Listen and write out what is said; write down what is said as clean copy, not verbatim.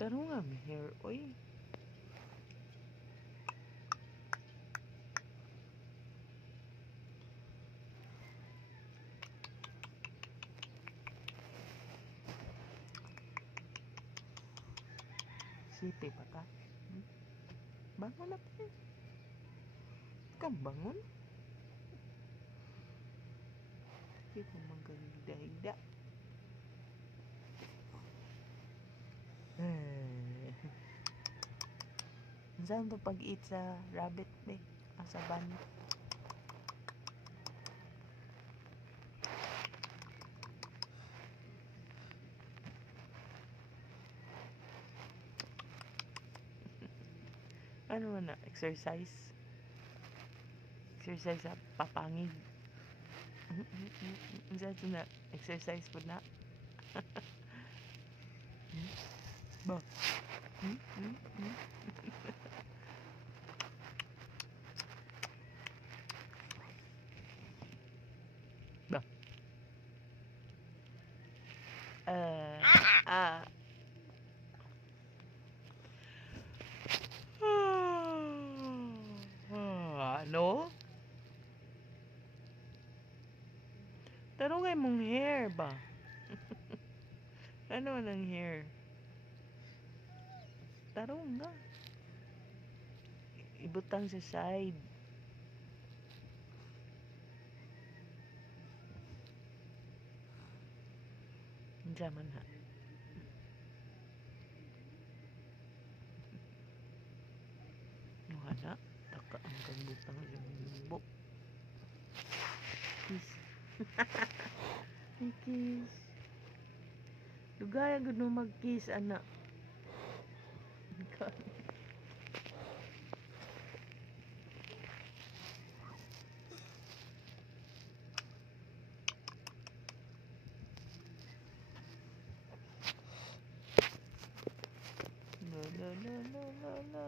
Taro nga, may hair oy. Sipi pa ka? Bangon na pa yun. Kang bangon? Hindi ko maganda-higda. Saan to pag-eat sa rabbit be? Sa ban? Ano man na? Exercise? Exercise sa papangig. Saan to na? Exercise po na? Ba? Ba? Ano? Tarong ay mong hair ba? Ano ang hair? Tarong nga. Ibutang sa side. Diyaman ha. Mga na. Taka ang kambutang sa mumbo. Kiss. Ay, kiss. Lugaya gud no mag-kiss, anak. La la la la la la.